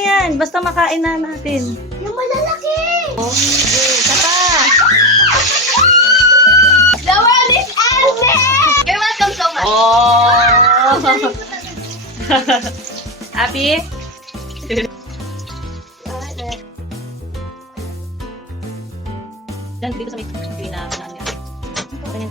yan. Basta makain na natin. Yung malalaki! Oh, sige. Kata! The one is Elsie! You're welcome so much. Oh! Happy? Diyan, dito sa may pinaka niya. Ganyan.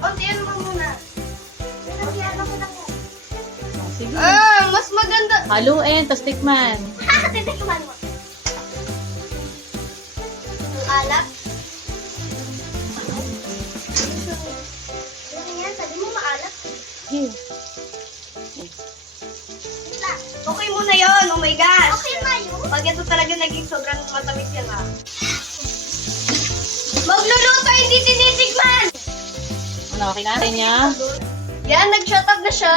Untian mo muna. Sige. Mas maganda. Haluin, tapos tikman. Titikman mo. Alak. Yan, sabi mo maalat. Here. Okay muna yun. Oh my gosh. Okay na yun. Pag ito talaga naging sobrang matamis yan ha. Magluluto, hindi tinitikman. Ano, okay na? Kaya niya? Yan, nag-shut up na siya.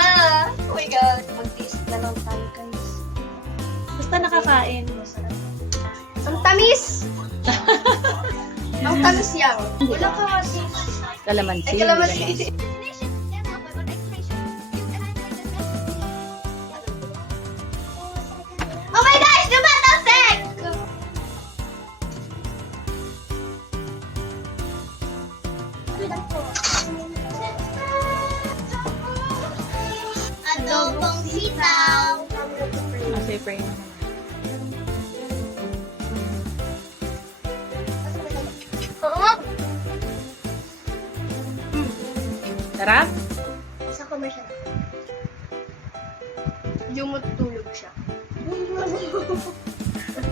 Oh my God. Mag-taste na lang tayo, guys. Basta nakakain. Ang tamis! Ang tamis yan. Wala ka kasi. Kalamansi. Ay, kalamansi. Oh my gosh! Dumatalsik! Adobong sitaw. Kasi pray mo. Sarap? Sa commercial. Yung matutulog siya.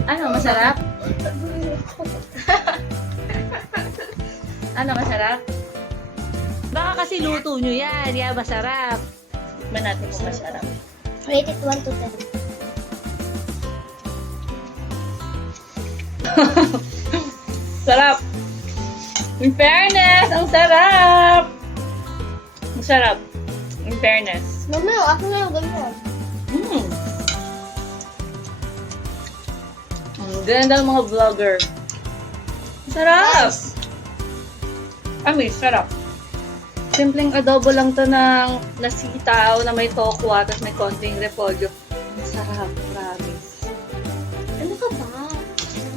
Ano, masarap? Ano, masarap? Baka kasi luto nyo yan. Yan, masarap. Tikman natin kung masarap. Rate it 1 to 10. Sarap! In fairness, ang sarap! Ang sarap. In fairness. Mamaya, ako na yung ganyan. Ang ganda ng mga vlogger. Sarap! Amis, sarap. Simpleng adobo lang to ng nasitaw na may tokwa at may konting repolyo. Ang sarap, promise. Ano ka ba?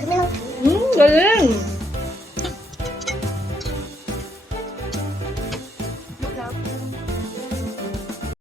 Kami lang. Galing!